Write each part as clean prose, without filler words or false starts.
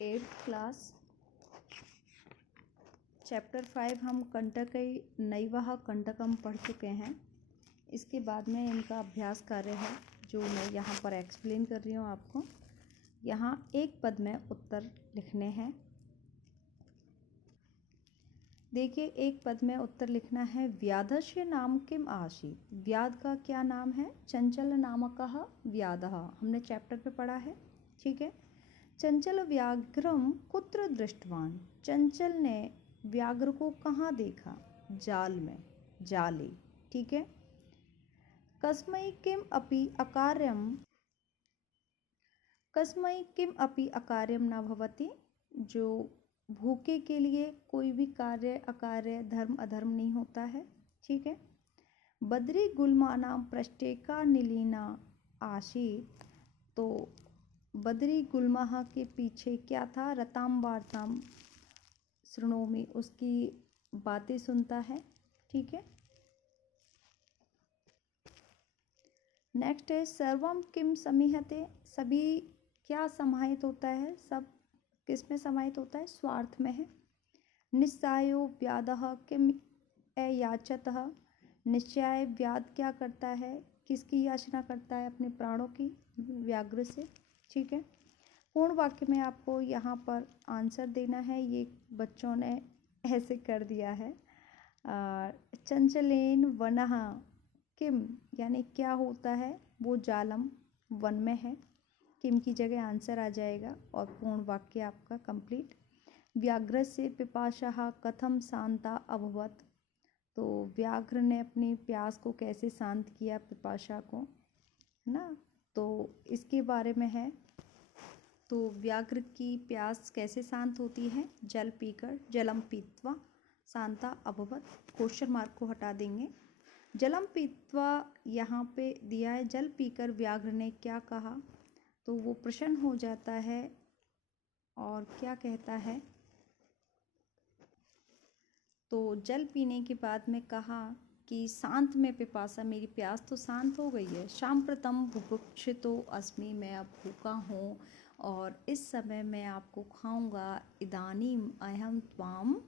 8th class chapter 5 हम कंटकई नैवह कंटकम पढ़ चुके हैं। इसके बाद में इनका अभ्यास कार्य है जो मैं यहाँ पर एक्सप्लेन कर रही हूँ आपको। यहाँ एक पद में उत्तर लिखने हैं। देखिए, एक पद में उत्तर लिखना है। व्याधस्य नाम किम आसीत्। व्याध का क्या नाम है? चंचल नामकः व्याधः। हमने चैप्टर पे पढ़ा है, ठीक है। चंचल व्याघ्रम कुत्र दृष्टवान। चंचल ने व्याघ्र को कहाँ देखा? जाल में, जाले, ठीक है। कस्मै किम अपि अकार्यम, कस्मै किम अपि अकार्यम न भवति। जो भूखे के लिए कोई भी कार्य अकार्य धर्म अधर्म नहीं होता है, ठीक है। बद्री गुल्मानाम पृष्ठेका नीलिना आसीत्। तो बद्री गुल्मा के पीछे क्या था? रताम वार्ताम शृणोमि, उसकी बातें सुनता है, ठीक है। नेक्स्ट है सर्वम किम समीहते। सभी क्या समाहित होता है? सब किस में समाहित होता है? स्वार्थ में है। निश्चयो व्याधः किम अयाचतः। निश्चय व्याध क्या करता है? किसकी याचना करता है? अपने प्राणों की, व्याघ्र से, ठीक है। पूर्ण वाक्य में आपको यहाँ पर आंसर देना है। ये बच्चों ने ऐसे कर दिया है। चंचलेन वनः किम, यानी क्या होता है? वो जालम वन में है। किम की जगह आंसर आ जाएगा और पूर्ण वाक्य आपका कंप्लीट। व्याघ्र से पिपाशा कथम शांता अभवत। तो व्याघ्र ने अपनी प्यास को कैसे शांत किया, पिपाशा को, है ना। तो इसके बारे में है। तो व्याघ्र की प्यास कैसे शांत होती है? जल पीकर, जलम पीत्वा शांता अभवत। क्वेश्चन मार्क को हटा देंगे। जलम पीत्वा यहाँ पे दिया है, जल पीकर व्याघ्र ने क्या कहा? तो वो प्रसन्न हो जाता है और क्या कहता है? तो जल पीने के बाद में कहा कि शांत में पिपासा, मेरी प्यास तो शांत हो गई है। सांप्रतम बुभुक्षितो अस्मि, मैं अब भूखा हूँ और इस समय मैं आपको खाऊंगा। इदानीम अहम त्वाम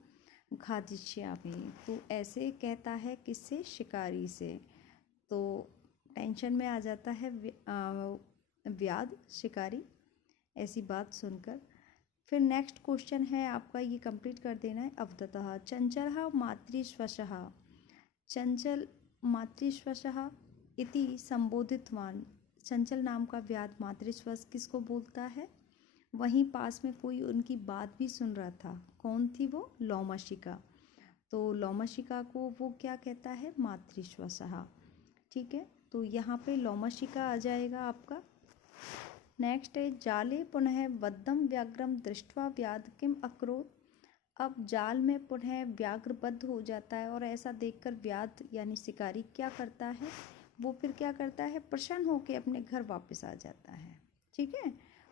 खादिष्यामि। तो ऐसे कहता है किससे? शिकारी से। तो टेंशन में आ जाता है व्याध, शिकारी, ऐसी बात सुनकर। फिर नेक्स्ट क्वेश्चन है आपका, ये कंप्लीट कर देना है। अवदतः चंचलः मातृश्वशः। चंचल मातृश्वशः इति संबोधितवान। चंचल नाम का व्याध मातृश्वश किसको बोलता है? वहीं पास में कोई उनकी बात भी सुन रहा था। कौन थी वो? लोमशिका। तो लोमशिका को वो क्या कहता है? मातृश्वशः, ठीक है। तो यहाँ पे लोमशिका आ जाएगा आपका। नेक्स्ट है जाले पुनः बद्धम व्याघ्रम दृष्ट्वा व्याध किम अकरोत्। अब जाल में पुनः व्याघ्र बद्ध हो जाता है और ऐसा देखकर व्याध यानी शिकारी क्या करता है? वो फिर क्या करता है? प्रसन्न होकर अपने घर वापस आ जाता है, ठीक है।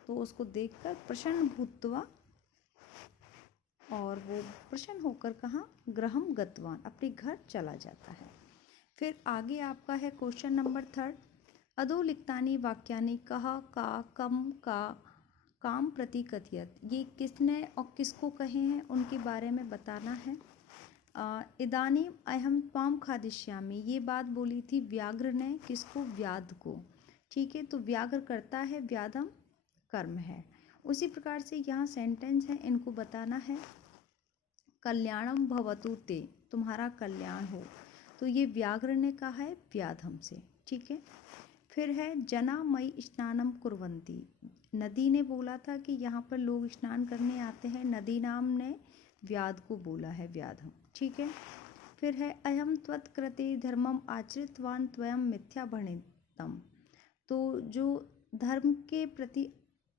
तो उसको देखकर प्रसन्न भूत्वा, और वो प्रसन्न होकर कहाँ? गृहम गतवान, अपने घर चला जाता है। फिर आगे आपका है क्वेश्चन नंबर 3। अधोलिखितानि वाक्यानि कः का कम का काम प्रति कथयत। ये किसने और किसको कहे हैं उनके बारे में बताना है। इदानीम अहम त्वाम खादिष्यामि, ये बात बोली थी व्याघ्र ने किसको? व्याध को, ठीक है। तो व्याघ्र करता है, व्याधम कर्म है। उसी प्रकार से यहाँ सेंटेंस है, इनको बताना है। कल्याणम भवतु ते, तुम्हारा कल्याण हो। तो ये व्याघ्र ने कहा है व्याधम से, ठीक है। फिर है जना मई स्नानम कुर्वन्ति। नदी ने बोला था कि यहाँ पर लोग स्नान करने आते हैं। नदी नाम ने व्याध को बोला है व्याधम, ठीक है। फिर है अयम त्वत्कृते धर्मम आचरितवान त्वयं मिथ्या भणितम। तो जो धर्म के प्रति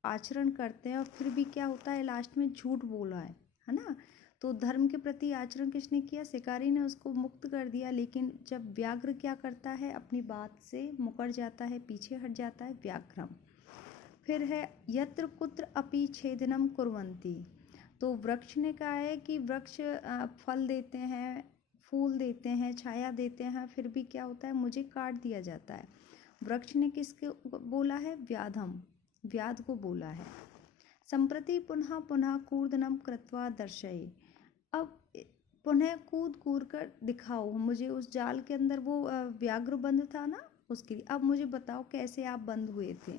आचरण करते हैं और फिर भी क्या होता है? लास्ट में झूठ बोला है ना। तो धर्म के प्रति आचरण किसने किया? शिकारी ने उसको मुक्त कर दिया। लेकिन जब व्याघ्र क्या करता है? अपनी बात से मुकर जाता है, पीछे हट जाता है, व्याघ्रम। फिर है यत्र कुत्र अपि छेदनम कुर्वन्ति। तो वृक्ष ने कहा है कि वृक्ष फल देते हैं, फूल देते हैं, छाया देते हैं, फिर भी क्या होता है? मुझे काट दिया जाता है। वृक्ष ने किसको बोला है? व्याधम, व्याध को बोला है। संप्रति पुनः पुनः कूर्दनम कृत्वा दर्शये। अब पुनः कूद कूद कर दिखाओ मुझे उस जाल के अंदर, वो व्याघ्र बंद था ना, उसके लिए अब मुझे बताओ कैसे आप बंद हुए थे।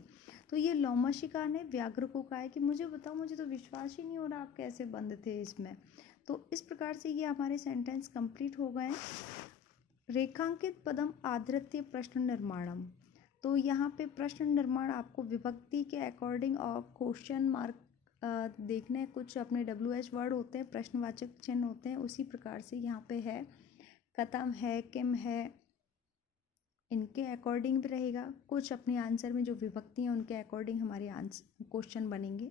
तो ये लोमशिका ने व्याघ्र को कहा है कि मुझे बताओ, मुझे तो विश्वास ही नहीं हो रहा आप कैसे बंद थे इसमें। तो इस प्रकार से ये हमारे सेंटेंस कंप्लीट हो गए। रेखांकित पदम आधृत्य प्रश्न निर्माणम। तो यहाँ पे प्रश्न निर्माण आपको विभक्ति के अकॉर्डिंग और क्वेश्चन मार्क देखने, कुछ अपने WH वर्ड होते हैं, प्रश्नवाचक चिन्ह होते हैं, उसी प्रकार से यहाँ पे है कथम है, किम है, इनके अकॉर्डिंग भी रहेगा। कुछ अपने आंसर में जो विभक्ति हैं उनके अकॉर्डिंग हमारे आंसर क्वेश्चन बनेंगे।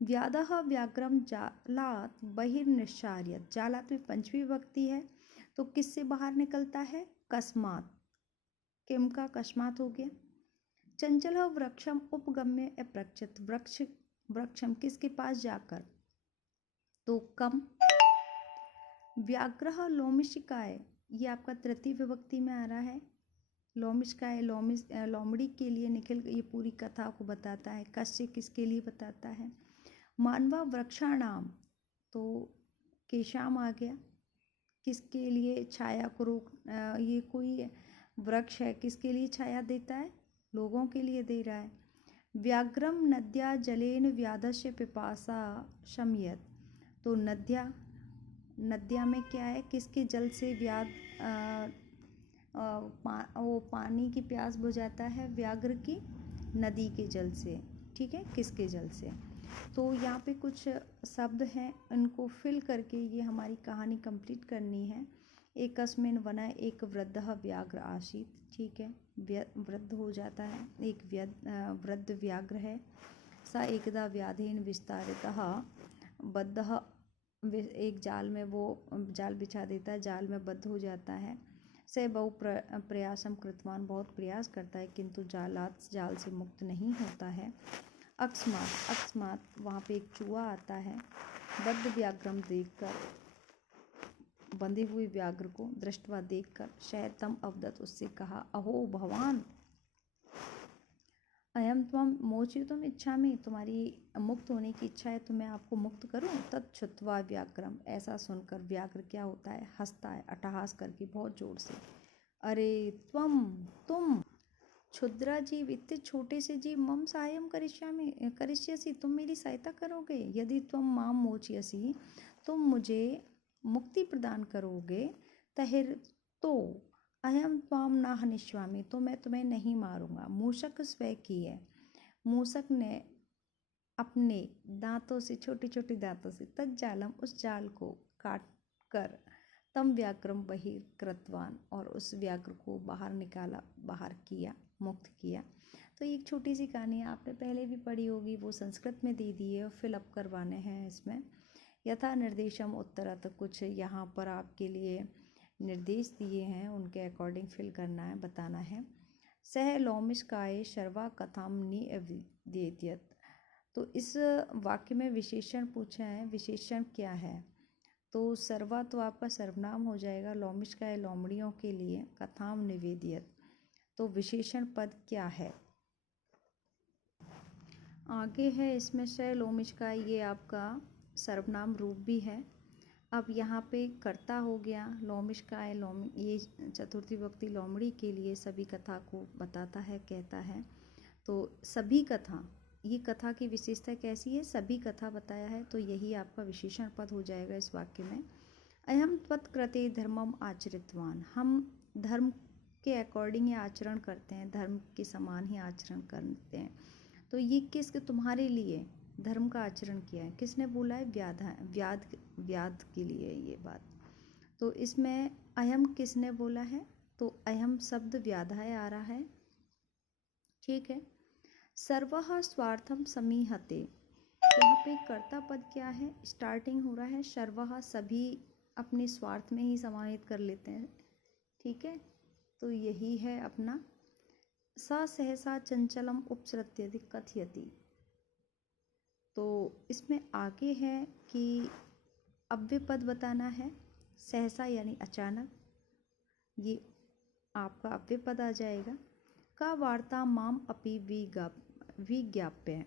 व्यादः व्याघ्रम जालात बहिर्निश्चार्यत। जालात में पंचमी विभक्ति है, तो किससे बाहर निकलता है? कस्मात। किम का कस्मात हो गया। चंचल वृक्षम उपगम्य अप्रक्षित। वृक्षम किसके पास जाकर? तो कम। व्याघ्र लोमिशिकाय, ये आपका तृतीय विभक्ति में आ रहा है। लोमिशिकाय लोमड़ी के लिए निखिल ये पूरी कथा को बताता है। कश्य किसके लिए बताता है? मानवा वृक्षाणाम, तो केशाम आ गया, किसके लिए? छाया को रोक, ये कोई वृक्ष है, किसके लिए छाया देता है? लोगों के लिए दे रहा है। व्याघ्रम नद्या जलेन व्याधस्य पिपासा शमयत। तो नद्या में क्या है? किसके जल से वो पानी की प्यास बुझाता है? व्याघ्र की नदी के जल से। ठीक है, किसके जल से? तो यहाँ पे कुछ शब्द हैं, इनको फिल करके ये हमारी कहानी कंप्लीट करनी है। एकस्मिन् वने एक वृद्धः व्याघ्र आसीत्। ठीक है, वृद्ध हो जाता है, एक वृद्ध व्याघ्र है। स एकदा व्याधेन विस्तारितः बद्धः, एक जाल में वो जाल बिछा देता है, जाल में बद्ध हो जाता है। से बहु प्रयासम कृतवान, बहुत प्रयास करता है किंतु जाल से मुक्त नहीं होता है। अकस्मात वहाँ पे एक चूहा आता है। बद्ध व्याघ्रम देखकर, बंधे हुए व्याघ्र को दृष्टवा देखकर, शयतम अवदत, उससे कहा, अहो भगवान, अयम त्वम मोचितुम इच्छामि, तुम्हारी मुक्त होने की इच्छा है तो मैं आपको मुक्त करूं। तत्छुत्वा व्याघ्रम, ऐसा सुनकर व्याघ्र क्या होता है? हंसता है, अट्टहास करके बहुत जोर से। अरे तुम क्षुद्रा जीव, इतने छोटे से जीव, मम सायम करिष्यसि, तुम मेरी सहायता करोगे? यदि तुम माम मोचयसि, तुम मुझे मुक्ति प्रदान करोगे, तहिर तो अयम त्वाम न हनिष्यामि, तो मैं तुम्हें नहीं मारूंगा। मूषक स्वयं की है, मूषक ने अपने दांतों से, छोटे छोटे दांतों से, तज्जालम, उस जाल को काट कर, तम व्याघ्रम बहिर्कृतवान, और उस व्याघ्र को बाहर निकाला, बाहर किया, मुक्त किया। तो एक छोटी सी कहानी आपने पहले भी पढ़ी होगी, वो संस्कृत में दे दी है और फिलअप करवाने हैं इसमें। यथा निर्देशम उत्तरत, कुछ यहाँ पर आपके लिए निर्देश दिए हैं, उनके अकॉर्डिंग फिल करना है, बताना है। सह लोमिशकाय शर्वा कथाम निवेद्यत। तो इस वाक्य में विशेषण पूछा है, विशेषण क्या है? तो सर्वा तो आपका सर्वनाम हो जाएगा, लोमिशकाय लोमड़ियों के लिए, कथाम निवेद्यत तो विशेषण पद क्या है? आगे है इसमें से लोमिशकाय, ये आपका सर्वनाम रूप भी है। अब यहाँ पे कर्ता हो गया लोमिशकाय, ये चतुर्थी विभक्ति लोमड़ी के लिए सभी कथा को बताता है, कहता है। तो सभी कथा, ये कथा की विशेषता कैसी है? सभी कथा बताया है, तो यही आपका विशेषण पद हो जाएगा इस वाक्य में। अयम त्वत्कृते धर्मम आचरितवान, हम धर्म के अकॉर्डिंग ही आचरण करते हैं, धर्म के समान ही आचरण करते हैं। तो ये किसके? तुम्हारे लिए धर्म का आचरण किया है। किसने बोला है? व्याध के लिए ये बात। तो इसमें अयम किसने बोला है? तो अयम शब्द व्याधाय आ रहा है। ठीक है। सर्वः स्वार्थम समीहते, यहाँ पे कर्ता पद क्या है? स्टार्टिंग हो रहा है सर्वः, सभी अपने स्वार्थ में ही समाहित कर लेते हैं। ठीक है, तो यही है अपना। सा सहसा चंचलम उपसृत्यति कथयति, तो इसमें आगे है कि अव्यय पद बताना है। सहसा यानी अचानक, ये आपका अव्यय पद आ जाएगा। का वार्ता माम अपि विज्ञाप्य,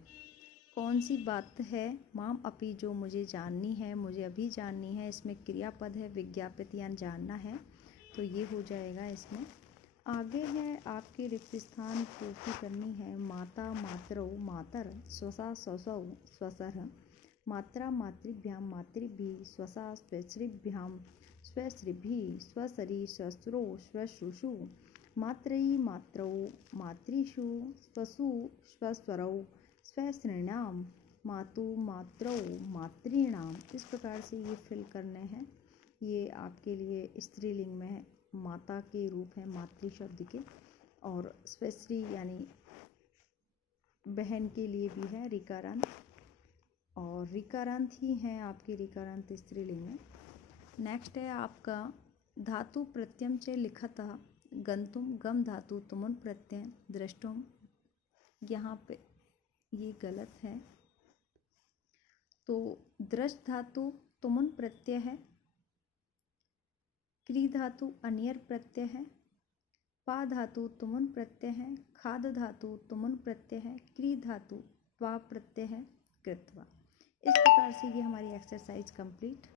कौन सी बात है, माम अपी जो मुझे जाननी है, मुझे अभी जाननी है। इसमें क्रियापद है विज्ञापित यानी जानना है, तो ये हो जाएगा इसमें। आगे है आपकी रिक्त स्थान पूर्ति करनी है। माता मातरौ मातर स्वसा स्वसौ स्वसर मात्रा मातृभ्याम मातृभिः स्वसा स्वश्रिभ्यां स्वश्रिभिः स्वसरि स्वस्रो स्वश्रुषु मात्रयी मात्रौ मातृषु स्वसु स्वस्वरौ स्वश्रिणां मातु मात्रौ मातॄणाम। इस प्रकार से ये फिल करने हैं। ये आपके लिए स्त्रीलिंग में है, माता के रूप है मातृ शब्द के, और स्वश्री यानी बहन के लिए भी है ऋकारांत, और ऋकारांत ही हैं आपके ऋकारांत स्त्रीलिंग में। नेक्स्ट है आपका धातु प्रत्यय से लिखतः गंतुम गम धातु तुमुन प्रत्यय द्रष्टुम। यहाँ पे ये गलत है, तो दृष्ट धातु तुमुन प्रत्यय है, क्री धातु अनियर प्रत्यय है, पा धातु तुमुन प्रत्यय है, खाद धातु तुमुन प्रत्यय है, क्री धातु त्वा प्रत्यय है, कृत्वा। इस प्रकार से ये हमारी एक्सरसाइज कंप्लीट